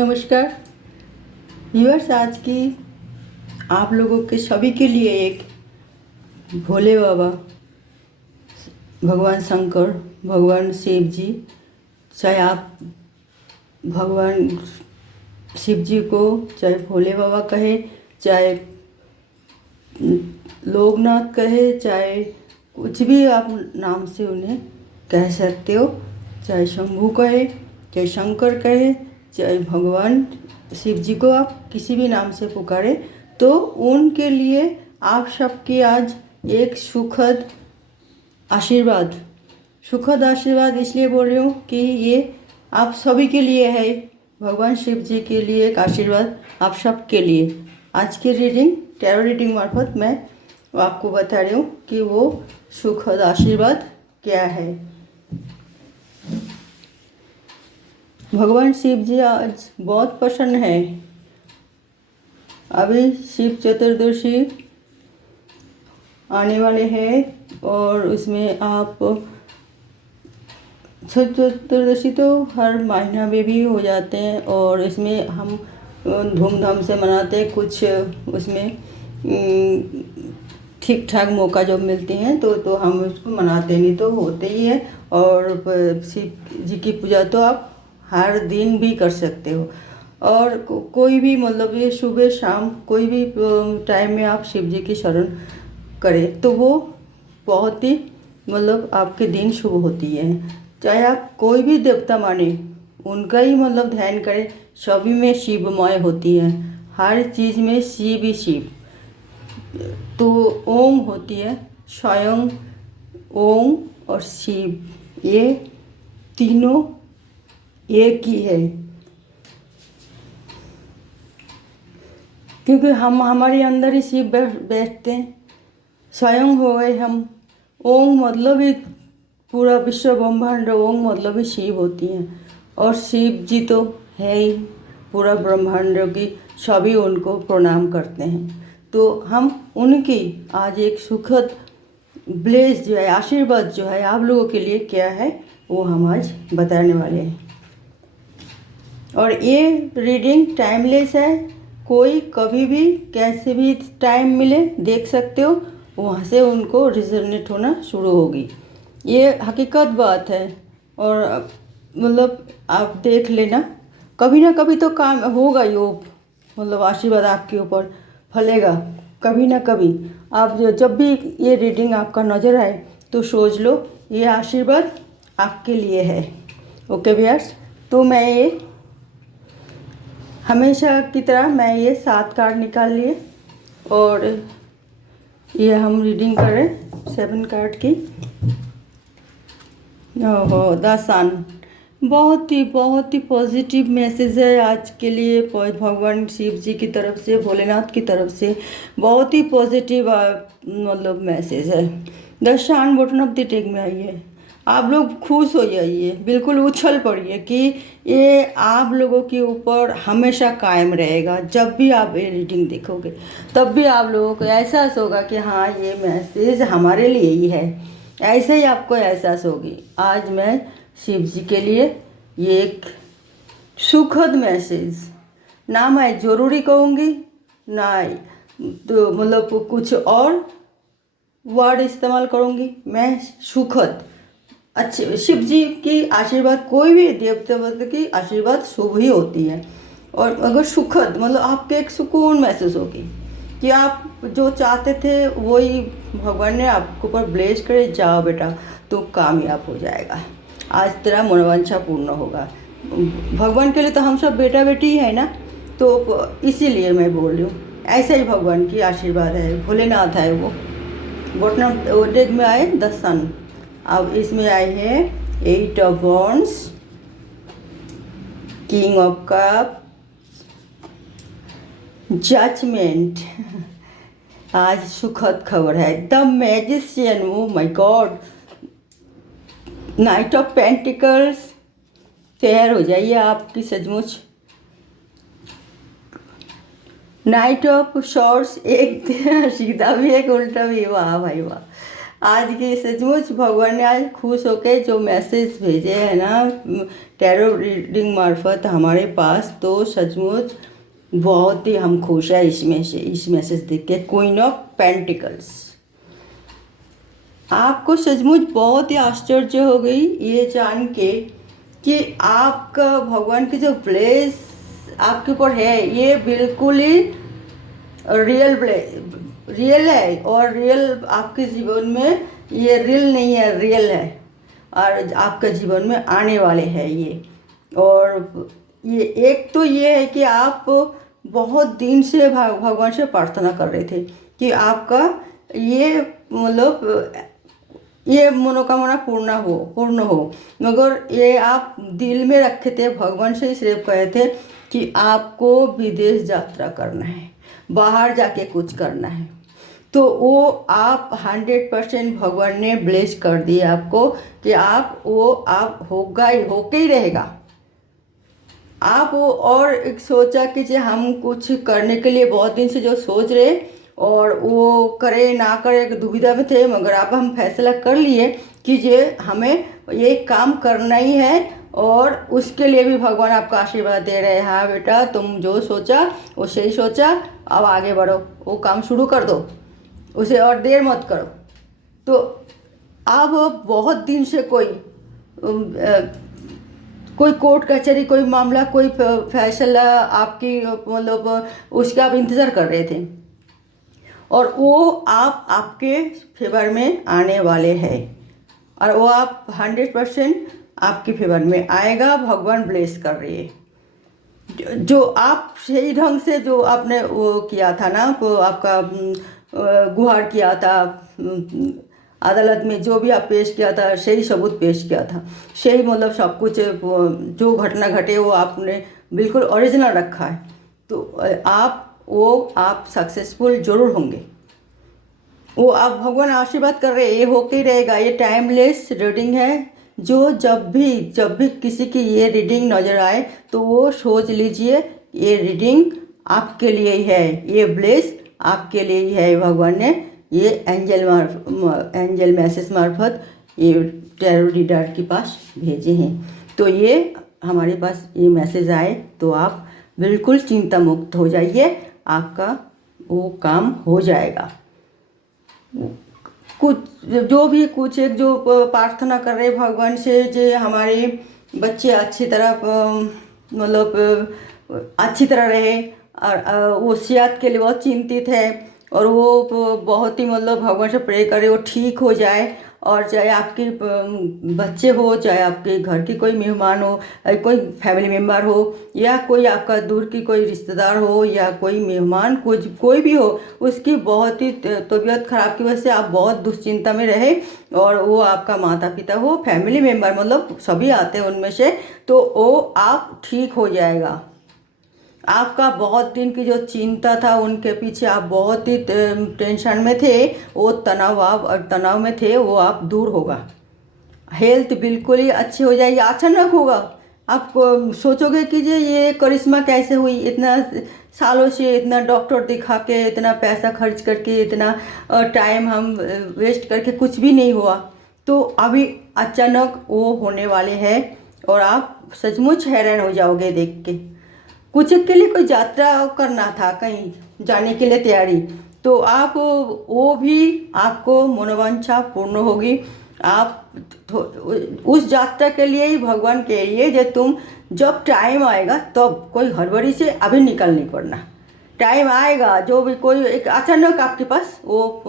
नमस्कार व्यूअर्स। आज की आप लोगों के सभी के लिए एक भोले बाबा, भगवान शंकर, भगवान शिव जी, चाहे आप भगवान शिव जी को चाहे भोले बाबा कहे, चाहे लोकनाथ कहे, चाहे कुछ भी आप नाम से उन्हें कह सकते हो, चाहे शंभू कहे, चाहे शंकर कहे, चाहे भगवान शिव जी को आप किसी भी नाम से पुकारे, तो उनके लिए आप सबकी आज एक सुखद आशीर्वाद इसलिए बोल रही हूँ कि ये आप सभी के लिए है। भगवान शिव जी के लिए एक आशीर्वाद आप सब के लिए। आज की रीडिंग टैरो रीडिंग मार्फत मैं आपको बता रही हूँ कि वो सुखद आशीर्वाद क्या है। भगवान शिव जी आज बहुत प्रसन्न है। अभी शिव चतुर्दशी आने वाले हैं और उसमें आप शिव चतुर्दशी तो हर महीना में भी हो जाते हैं और इसमें हम धूमधाम से मनाते हैं। कुछ उसमें ठीक ठाक मौका जब मिलते हैं तो हम उसको मनाते, नहीं तो होते ही है। और शिव जी की पूजा तो आप हर दिन भी कर सकते हो और कोई भी मतलब ये सुबह शाम कोई भी टाइम में आप शिव जी की शरण करें तो वो बहुत ही मतलब आपके दिन शुभ होती है। चाहे आप कोई भी देवता माने, उनका ही मतलब ध्यान करें, सभी में शिवमय होती है। हर चीज़ में शिव ही शिव। तो ओम होती है, स्वयं ओम और शिव, ये तीनों एक ही है। क्योंकि हम हमारे अंदर ही शिव बैठते हैं, स्वयं हो गए हम। ओम मतलब ही पूरा विश्व ब्रह्मांड, ओम मतलब ही शिव होती हैं और शिव जी तो है ही पूरा ब्रह्मांड की, सभी उनको प्रणाम करते हैं। तो हम उनकी आज एक सुखद ब्लेस जो है, आशीर्वाद जो है आप लोगों के लिए क्या है वो हम आज बताने वाले हैं। और ये रीडिंग टाइमलेस है, कोई कभी भी कैसे भी टाइम मिले देख सकते हो, वहाँ से उनको रिजोनेट होना शुरू होगी। ये हकीकत बात है और मतलब आप देख लेना, कभी ना कभी तो काम होगा ही, वो मतलब आशीर्वाद आपके ऊपर फलेगा कभी ना कभी। आप जब भी ये रीडिंग आपका नज़र आए तो सोच लो ये आशीर्वाद आपके लिए है। ओके व्यूअर्स, तो मैं ये हमेशा की तरह मैं ये 7 कार्ड निकाल लिए और ये हम रीडिंग करें 7 कार्ड की। ओहो, द सन, बहुत ही पॉजिटिव मैसेज है आज के लिए भगवान शिव जी की तरफ से, भोलेनाथ की तरफ से बहुत ही पॉजिटिव मतलब मैसेज है। The sun button of the deck में आई है। आप लोग खुश हो जाइए, बिल्कुल उछल पड़िए कि ये आप लोगों के ऊपर हमेशा कायम रहेगा। जब भी आप ये रीडिंग देखोगे तब भी आप लोगों को एहसास होगा कि हाँ ये मैसेज हमारे लिए ही है। ऐसे ही आपको एहसास होगी। आज मैं शिव जी के लिए ये एक सुखद मैसेज, ना मैं ज़रूरी कहूँगी ना तो मतलब कुछ और वर्ड इस्तेमाल करूँगी, मैं सुखद। अच्छे शिव जी की आशीर्वाद, कोई भी देवता की आशीर्वाद शुभ ही होती है। और अगर सुखद मतलब आपके एक सुकून महसूस होगी कि आप जो चाहते थे वही भगवान ने आपके ऊपर ब्लेस करे, जाओ बेटा तो कामयाब हो जाएगा, आज तेरा मनोवांछा पूर्ण होगा। भगवान के लिए तो हम सब बेटा बेटी है ना, तो इसीलिए मैं बोल रही हूँ ऐसे ही भगवान की आशीर्वाद है। भोलेनाथ है वो। बटन डेक में आए द सन, अब इसमें आए हैं 8 of wands, king of cup, judgment. आज सुखद खबर है। The magician, oh my God, knight of pentacles. तैयार हो जाइए आपकी सचमुच। नाइट ऑफ शॉर्ट्स, एक सीधा भी एक उल्टा भी, वाह भाई वाह। आज की सचमुच भगवान ने आज खुश होके जो मैसेज भेजे हैं ना टैरो रीडिंग मार्फत हमारे पास, तो सचमुच बहुत ही हम खुश हैं इसमें से, इस मैसेज देख के। क्वीन ऑफ पेंटिकल्स, आपको सचमुच बहुत ही आश्चर्य हो गई ये जान के कि आपका भगवान की जो ब्लेस आपके ऊपर है ये बिल्कुल ही रियल है। और रियल आपके जीवन में, ये रियल नहीं है, रियल है, और आपका जीवन में आने वाले हैं ये। और ये एक तो ये है कि आप बहुत दिन से भगवान से प्रार्थना कर रहे थे कि आपका ये मतलब ये मनोकामना पूर्ण हो, मगर ये आप दिल में रखे थे, भगवान से सिर्फ कहे थे कि आपको विदेश यात्रा करना है, बाहर जाके कुछ करना है। तो वो आप 100% भगवान ने ब्लेस कर दिया आपको कि आप होके ही रहेगा। आप वो और एक सोचा कि जो हम कुछ करने के लिए बहुत दिन से जो सोच रहे और वो करे ना करे दुविधा में थे, मगर अब हम फैसला कर लिए कि ये हमें ये काम करना ही है, और उसके लिए भी भगवान आपका आशीर्वाद दे रहे हैं। हाँ बेटा, तुम जो सोचा वो सही सोचा, अब आगे बढ़ो, वो काम शुरू कर दो, उसे और देर मत करो। तो अब बहुत दिन से कोई कोर्ट कचहरी, कोई मामला, कोई फैसला आपकी मतलब उसका आप इंतज़ार कर रहे थे, और वो आपके फेवर में आने वाले हैं, और वो आप 100% आपके फेवर में आएगा। भगवान ब्लेस कर रही है। जो आप सही ढंग से जो आपने वो किया था ना, वो आपका गुहार किया था अदालत में, जो भी आप पेश किया था, सही सबूत पेश किया था, सही मतलब सब कुछ जो घटना घटे वो आपने बिल्कुल ओरिजिनल रखा है, तो आप सक्सेसफुल जरूर होंगे। वो आप भगवान आशीर्वाद कर रहे हैं, ये होके ही रहेगा। ये टाइमलेस रीडिंग है, जो जब भी किसी की ये रीडिंग नज़र आए तो वो सोच लीजिए ये रीडिंग आपके लिए ही है, ये ब्लेस आपके लिए ही है। भगवान ने ये एंजल मैसेज मार्फत ये टैरो रीडर के पास भेजे हैं। तो ये हमारे पास ये मैसेज आए तो आप बिल्कुल चिंता मुक्त हो जाइए, आपका वो काम हो जाएगा। कुछ एक जो प्रार्थना कर रहे भगवान से, जो हमारे बच्चे अच्छी तरह मतलब अच्छी तरह रहे, और वो सेहत के लिए बहुत चिंतित है, और वो बहुत ही मतलब भगवान से प्रे करे वो ठीक हो जाए। और चाहे आपके बच्चे हो, चाहे आपके घर की कोई मेहमान हो, कोई फैमिली मेम्बर हो, या कोई आपका दूर की कोई रिश्तेदार हो, या कोई मेहमान कोई भी हो, उसकी बहुत ही तबीयत खराब की वजह से आप बहुत दुश्चिंता में रहे, और वो आपका माता पिता हो, फैमिली मेम्बर मतलब सभी आते हैं उनमें से, तो वो आप ठीक हो जाएगा। आपका बहुत दिन की जो चिंता था, उनके पीछे आप बहुत ही टेंशन में थे, वो तनाव में थे, वो आप दूर होगा। हेल्थ बिल्कुल ही अच्छी हो जाएगी, अचानक होगा। आप सोचोगे कि ये करिश्मा कैसे हुई, इतना सालों से इतना डॉक्टर दिखा के, इतना पैसा खर्च करके, इतना टाइम हम वेस्ट करके कुछ भी नहीं हुआ, तो अभी अचानक वो होने वाले हैं, और आप सचमुच हैरान हो जाओगे देख के। कुछ के लिए कोई यात्रा करना था, कहीं जाने के लिए तैयारी, तो आप वो भी आपको मनोवांछा पूर्ण होगी। आप उस यात्रा के लिए ही भगवान कह रही है, जो तुम जब टाइम आएगा तब, कोई हड़बड़ी से अभी निकल नहीं पड़ना। टाइम आएगा, जो भी कोई एक अचानक आपके पास वो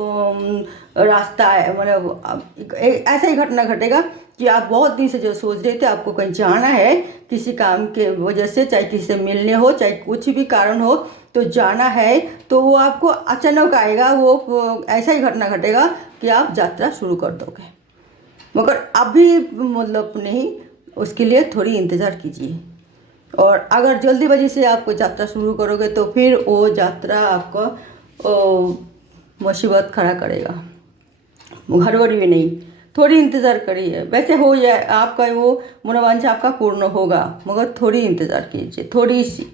रास्ता है, मतलब ऐसा ही घटना घटेगा कि आप बहुत दिन से जो सोच रहे थे, आपको कहीं जाना है किसी काम के वजह से, चाहे किसी से मिलने हो, चाहे कुछ भी कारण हो, तो जाना है, तो वो आपको अचानक आएगा। वो ऐसा ही घटना घटेगा कि आप यात्रा शुरू कर दोगे, मगर अभी मतलब नहीं, उसके लिए थोड़ी इंतज़ार कीजिए। और अगर जल्दीबाजी से आप यात्रा शुरू करोगे तो फिर वो यात्रा आपको मुसीबत खड़ा करेगा। हड़बड़ी भी नहीं, थोड़ी इंतज़ार करिए। वैसे हो जाए आपका वो मनोवांछा आपका पूर्ण होगा, मगर थोड़ी इंतज़ार कीजिए, थोड़ी सी।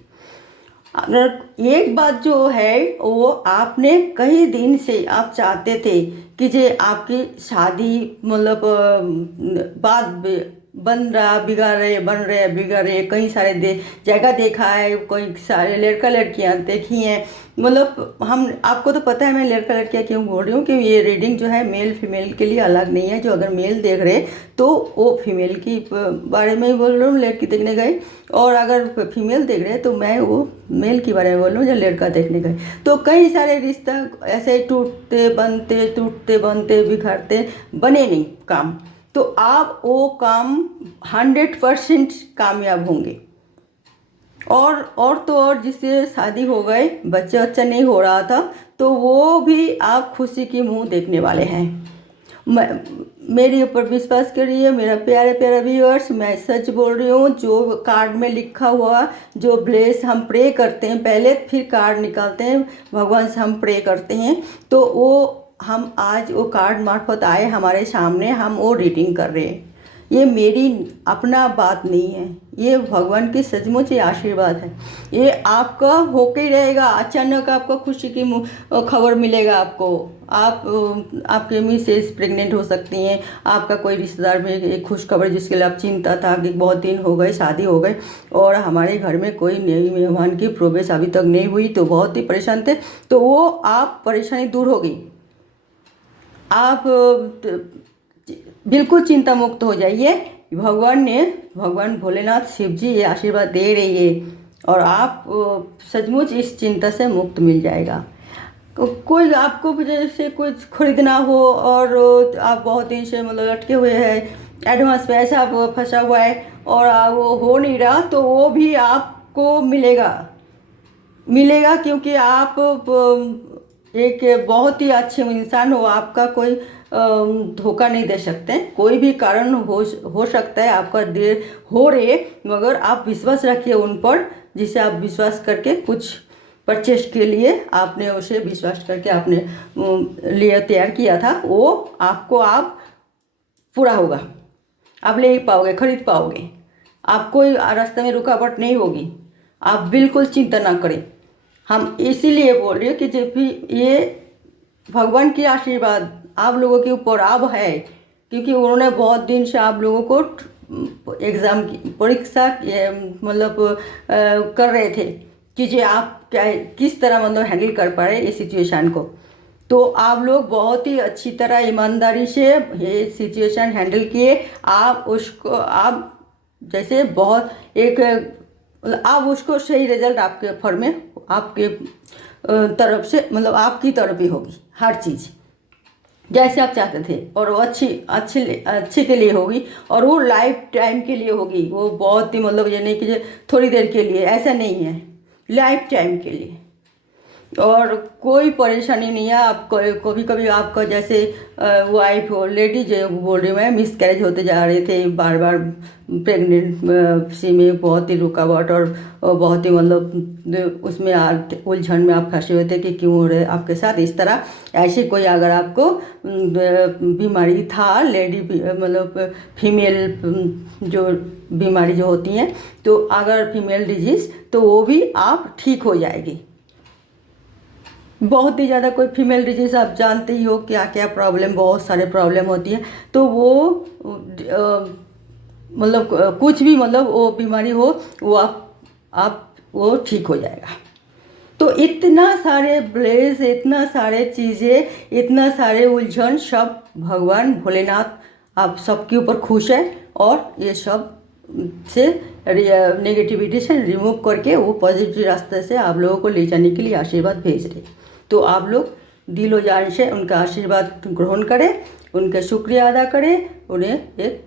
अगर एक बात जो है वो आपने कई दिन से आप चाहते थे कि जे आपकी शादी मतलब बन रहा बिगड़ रहे, बन रहे बिगड़ रहे, कई सारे जगह देखा है, कई सारे लड़का लड़कियां देखी हैं। मतलब हम आपको तो पता है मैं लड़का लड़कियां क्यों बोल रही हूँ कि ये रीडिंग जो है मेल फीमेल के लिए अलग नहीं है। जो अगर मेल देख रहे तो वो फीमेल की बारे में ही बोल रहा हूँ, लड़की देखने गए, और अगर फीमेल देख रहे तो मैं वो मेल के बारे में बोल रहा हूँ जो लड़का देखने गए। तो कई सारे रिश्ता ऐसे टूटते बनते बिखरते बने नहीं काम, तो आप वो काम 100% कामयाब होंगे। और तो और जिससे शादी हो गए, बच्चा नहीं हो रहा था, तो वो भी आप खुशी की मुंह देखने वाले हैं। मेरे ऊपर विश्वास करिए मेरा प्यारे प्यारे व्यूअर्स, मैं सच बोल रही हूँ। जो कार्ड में लिखा हुआ जो ब्लेस हम प्रे करते हैं पहले, फिर कार्ड निकालते हैं, भगवान से हम प्रे करते हैं, तो वो हम आज वो कार्ड मार्फत आए हमारे सामने, हम वो रीडिंग कर रहे हैं। ये मेरी अपना बात नहीं है, ये भगवान की सचमुच ये आशीर्वाद है। ये आपका होके ही रहेगा। अचानक आपको खुशी की खबर मिलेगा आपको। आपके मिसेज प्रेग्नेंट हो सकती हैं, आपका कोई रिश्तेदार में एक खुश खबर जिसके लिए आप चिंता था कि बहुत दिन हो गए शादी हो गए और हमारे घर में कोई नई मेहमान की प्रवेश अभी तक नहीं हुई, तो बहुत ही परेशान थे, तो वो आप परेशानी दूर हो गई। आप बिल्कुल चिंता मुक्त हो जाइए। भगवान भोलेनाथ शिव जी ये आशीर्वाद दे रही है, और आप सचमुच इस चिंता से मुक्त मिल जाएगा। कोई आपको जैसे कुछ खरीदना हो और आप बहुत दिन से मतलब लटके हुए हैं, एडवांस पैसा आप फंसा हुआ है और वो हो नहीं रहा, तो वो भी आपको मिलेगा क्योंकि आप एक बहुत ही अच्छे इंसान हो। आपका कोई धोखा नहीं दे सकते। कोई भी कारण हो सकता है आपका देर हो रही है, मगर आप विश्वास रखिए उन पर, जिसे आप विश्वास करके कुछ परचेस के लिए आपने उसे विश्वास करके आपने लिए तैयार किया था, वो आपको आप पूरा होगा, आप ले पाओगे, खरीद पाओगे, आप कोई रास्ते में रुकावट नहीं होगी। आप बिल्कुल चिंता ना करें। हम इसीलिए बोल रहे हैं कि जब भी ये भगवान की आशीर्वाद आप लोगों के ऊपर अब है, क्योंकि उन्होंने बहुत दिन से आप लोगों को एग्ज़ाम की परीक्षा मतलब कर रहे थे कि जो आप क्या किस तरह मतलब हैंडल कर पा रहे इस सिचुएशन को। तो आप लोग बहुत ही अच्छी तरह ईमानदारी से ये सिचुएशन हैंडल किए। आप जैसे बहुत एक आप उसको सही रिजल्ट आपके फर में आपके तरफ से मतलब आपकी तरफ ही होगी हर चीज़ जैसे आप चाहते थे, और वो अच्छे के लिए होगी, और वो लाइफ टाइम के लिए होगी। वो बहुत ही मतलब ये नहीं कि थोड़ी देर के लिए, ऐसा नहीं है, लाइफ टाइम के लिए। और कोई परेशानी नहीं है। आप कभी कभी आपका जैसे वाइफ हो, लेडीज बोल रही हूँ मैं, मिस कैरेज होते जा रहे थे, बार बार प्रेगनेंसी में बहुत ही रुकावट और बहुत ही मतलब उसमें उलझन में आप फंसे हुए थे कि क्यों हो रहे आपके साथ इस तरह। ऐसे कोई अगर आपको बीमारी था, लेडी मतलब फीमेल जो बीमारी जो होती हैं, तो अगर फीमेल डिजीज़, तो वो भी आप ठीक हो जाएगी। बहुत ही ज़्यादा कोई फीमेल डिजीज़ आप जानते ही हो क्या क्या प्रॉब्लम, बहुत सारे प्रॉब्लम होती है, तो वो मतलब कुछ भी मतलब वो बीमारी हो वो आप वो ठीक हो जाएगा। तो इतना सारे ब्लेस, इतना सारे चीज़ें, इतना सारे उलझन, सब भगवान भोलेनाथ आप सबके ऊपर खुश है, और ये सब से नेगेटिविटी से रिमूव करके वो पॉजिटिव रास्ते से आप लोगों को ले जाने के लिए आशीर्वाद भेज रहे। तो आप लोग दिलो जान से उनका आशीर्वाद ग्रहण करें, उनका शुक्रिया अदा करें, उन्हें एक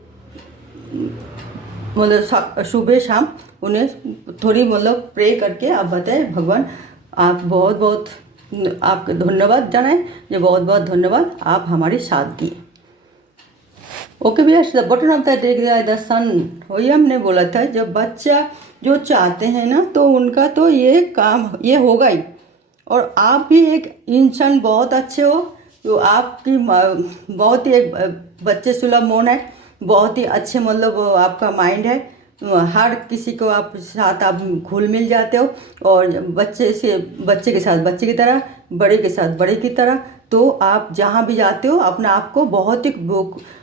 मतलब सुबह शाम उन्हें थोड़ी मतलब प्रे करके आप बताएं भगवान आप बहुत बहुत आपके धन्यवाद जनाएं, जो बहुत बहुत धन्यवाद आप हमारे साथ दिए। ओके भैया, the button of the take the sun, वही हमने बोला था, जब बच्चा जो चाहते हैं ना, तो उनका तो ये काम ये होगा ही। और आप भी एक इंसान बहुत अच्छे हो, तो आपकी बहुत ही एक बच्चे सुलभ मन है, बहुत ही अच्छे मतलब आपका माइंड है, हर किसी को आप साथ आप घुल मिल जाते हो, और बच्चे के साथ बच्चे की तरह, बड़े के साथ बड़े की तरह। तो आप जहाँ भी जाते हो अपना आप को बहुत ही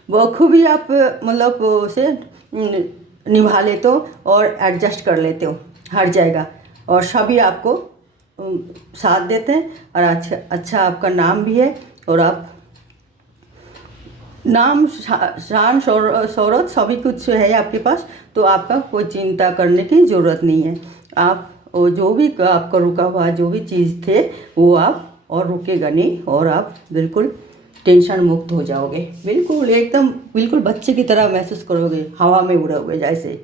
बखूबी आप मतलब उसे निभा लेते हो और एडजस्ट कर लेते हो हर जगह, और सभी आपको साथ देते हैं। और अच्छा आपका नाम भी है, और आप नाम शान शौहरत सभी कुछ है आपके पास, तो आपका कोई चिंता करने की ज़रूरत नहीं है। आप वो जो भी आपका रुका हुआ जो भी चीज़ थे वो आप और रुकेगा नहीं, और आप बिल्कुल टेंशन मुक्त हो जाओगे, बिल्कुल एकदम बिल्कुल बच्चे की तरह महसूस करोगे, हवा में उड़ोगे जैसे।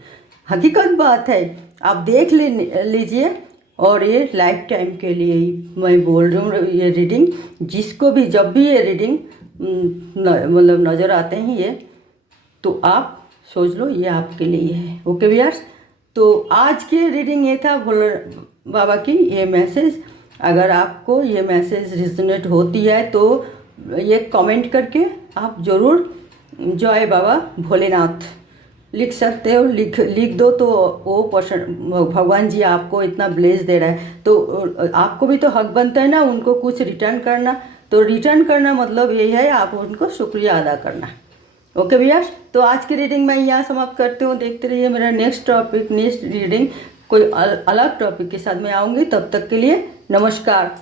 हकीकत बात है, आप देख लीजिए। और ये लाइफ टाइम के लिए ही मैं बोल रही हूँ, ये रीडिंग जिसको भी जब भी ये रीडिंग मतलब नज़र आते हैं ये, तो आप सोच लो ये आपके लिए है। ओके व्यूअर्स, तो आज की रीडिंग ये था भोले बाबा की ये मैसेज। अगर आपको ये मैसेज रिजोनेट होती है तो ये कमेंट करके आप ज़रूर जय बाबा भोलेनाथ लिख सकते हो, लिख दो, तो वो पर्सन भगवान जी आपको इतना ब्लेस दे रहा है, तो आपको भी तो हक बनता है ना उनको कुछ रिटर्न करना। तो रिटर्न करना मतलब यही है आप उनको शुक्रिया अदा करना। ओके भैया, तो आज की रीडिंग मैं यहाँ समाप्त करती हूँ। देखते रहिए मेरा नेक्स्ट रीडिंग कोई अलग टॉपिक के साथ मैं आऊँगी। तब तक के लिए नमस्कार।